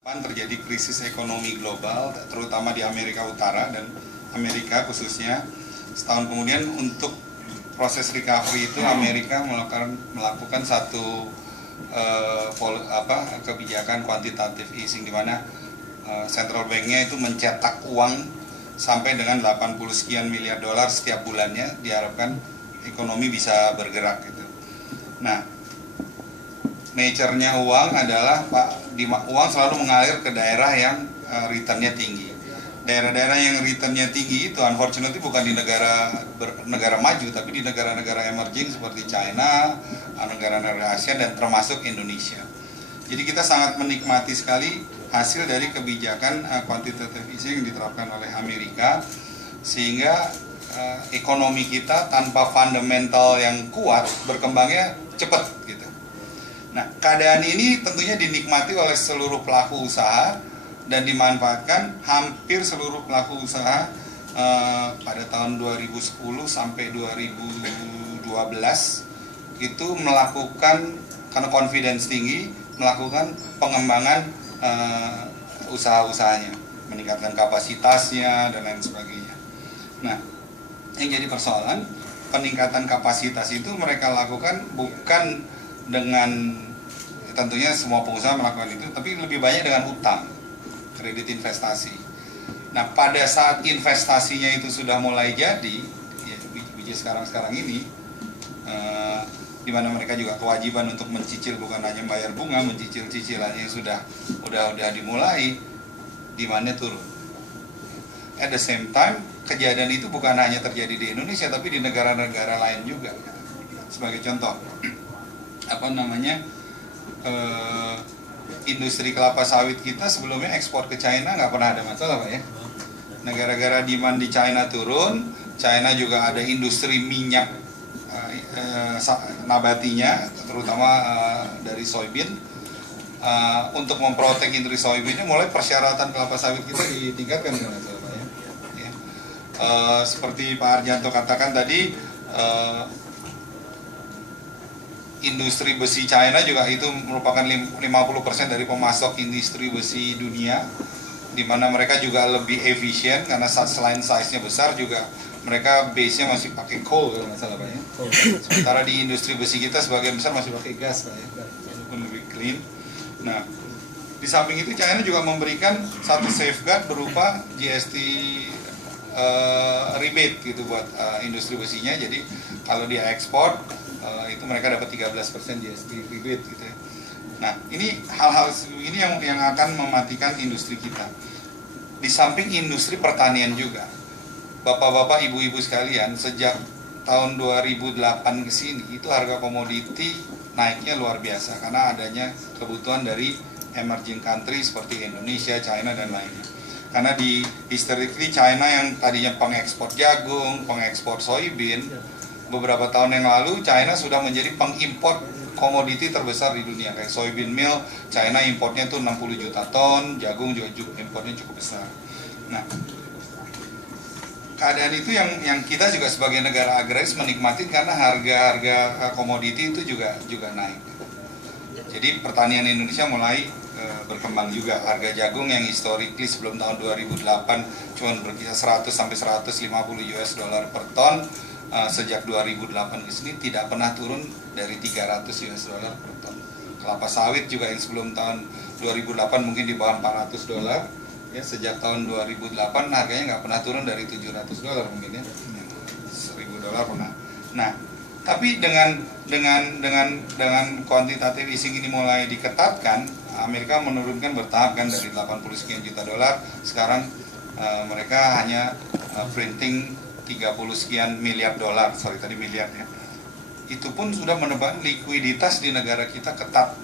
Terjadi krisis ekonomi global, terutama di Amerika Utara dan Amerika khususnya. Setahun kemudian untuk proses recovery itu Amerika melakukan satu kebijakan kuantitatif easing, di mana central banknya itu mencetak uang sampai dengan 80 sekian miliar dolar setiap bulannya, diharapkan ekonomi bisa bergerak gitu. Nah, nature-nya uang adalah uang selalu mengalir ke daerah yang return-nya tinggi. Daerah-daerah yang return-nya tinggi itu unfortunately bukan di negara maju, tapi di negara-negara emerging seperti China, negara-negara Asia, dan termasuk Indonesia. Jadi kita sangat menikmati sekali hasil dari kebijakan quantitative easing yang diterapkan oleh Amerika, sehingga ekonomi kita tanpa fundamental yang kuat berkembangnya cepat gitu. Nah, keadaan ini tentunya dinikmati oleh seluruh pelaku usaha dan dimanfaatkan hampir seluruh pelaku usaha pada tahun 2010 sampai 2012 itu melakukan, karena confidence tinggi, melakukan pengembangan usaha-usahanya, meningkatkan kapasitasnya dan lain sebagainya. Nah, yang jadi persoalan, peningkatan kapasitas itu mereka lakukan bukan dengan, tentunya semua pengusaha melakukan itu, tapi lebih banyak dengan utang, kredit investasi. Nah, pada saat investasinya itu sudah mulai jadi, ya, which is sekarang ini, di mana mereka juga kewajiban untuk mencicil, bukan hanya bayar bunga, mencicil cicilannya yang udah dimulai, demandnya turun. At the same time, kejadian itu bukan hanya terjadi di Indonesia, tapi di negara-negara lain juga. Sebagai contoh, industri kelapa sawit kita sebelumnya ekspor ke China nggak pernah ada masalah, Pak ya. Negara-negara demand di China turun, China juga ada industri minyak nabatinya, terutama dari soybean. Untuk memprotek industri soybean, mulai persyaratan kelapa sawit kita ditingkatkan, Pak ya. Seperti Pak Arjanto katakan tadi, industri besi China juga itu merupakan 50% dari pemasok industri besi dunia, di mana mereka juga lebih efisien karena selain size-nya besar juga mereka base-nya masih pakai coal kalau nggak salah, Pak ya. Sementara di industri besi kita sebagian besar masih pakai gas, Pak ya, walaupun lebih clean. Nah, di samping itu China juga memberikan satu safeguard berupa GST rebate gitu buat industri besinya. Jadi kalau dia ekspor itu mereka dapat 13% GST rebate gitu ya. Nah, ini hal-hal ini yang akan mematikan industri kita. Di samping industri pertanian juga, bapak-bapak, ibu-ibu sekalian, sejak tahun 2008 ke sini itu harga komoditi naiknya luar biasa karena adanya kebutuhan dari emerging country seperti Indonesia, China, dan lainnya. Karena di historically China yang tadinya pengekspor jagung, pengekspor soybean, beberapa tahun yang lalu China sudah menjadi pengimpor komoditi terbesar di dunia. Kayak soybean meal, China importnya tuh 60 juta ton, jagung juga importnya cukup besar. Nah, keadaan itu yang kita juga sebagai negara agraris menikmati karena harga komoditi itu juga naik. Jadi pertanian Indonesia mulai berkembang juga. Harga jagung yang historically sebelum tahun 2008 cuma berkisar 100 sampai 150 US dollar per ton, sejak 2008 ke sini tidak pernah turun dari 300 US dollar per ton. Kelapa sawit juga yang sebelum tahun 2008 mungkin di bawah 400 dolar, ya, sejak tahun 2008 harganya nggak pernah turun dari 700 dolar mungkin ya, 1000 dolar pernah. Nah, tapi dengan kuantitatif easing ini mulai diketatkan, Amerika menurunkan bertahap kan dari 80 sekian juta dolar, sekarang mereka hanya printing 30 sekian miliar dolar, miliar ya. Itu pun sudah menekan likuiditas di negara kita ketat.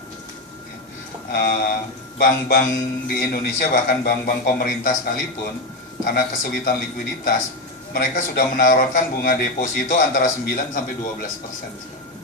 Bank-bank di Indonesia, bahkan bank-bank pemerintah sekalipun, karena kesulitan likuiditas, mereka sudah menawarkan bunga deposito antara 9 sampai 12%.